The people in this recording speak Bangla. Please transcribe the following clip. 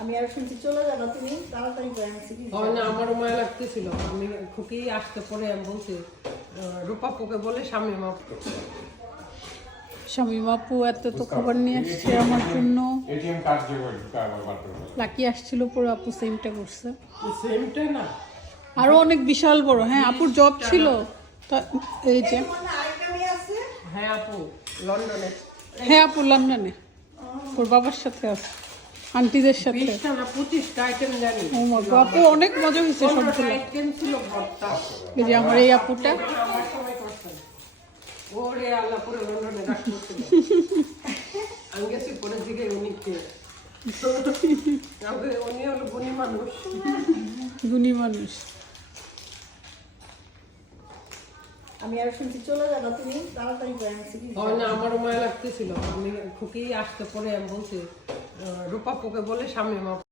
আমি আর শুনছি চলে যাব তুমি? তাড়াতাড়ি করে আনছি না আমারও মায়া লাগতেছিল। আমি খুকি আসতে পরে আমি বলছি রূপাপুকে বলে স্বামী মাপ শামীম আপু এত তো খাবার নিয়ে আসছে আমার জন্য। ATM card. লাকি আসছিল পুরো আপু সেমটা করছে। সেমটা না? আরও অনেক বিশাল বড় হ্যাঁ আপুর জব ছিল। তা এই যে। হ্যাঁ আপু লন্ডনে। হ্যাঁ আপু লন্ডনে। ওর বাবার সাথে আছে। আন্টিদের সাথে। ও আপু অনেক মজা হয়েছে সবগুলো এই যে আমার এই আপুটা। আমার আমি গুণী মানুষ। আর শুনছি চলে যাব তুমি তাড়াতাড়ি করে আনছি কি? আমারও মায়া লাগতেছিল। আমি খুকি আসতে পরে আমি বলছি রূপাপুকে বলে মাপ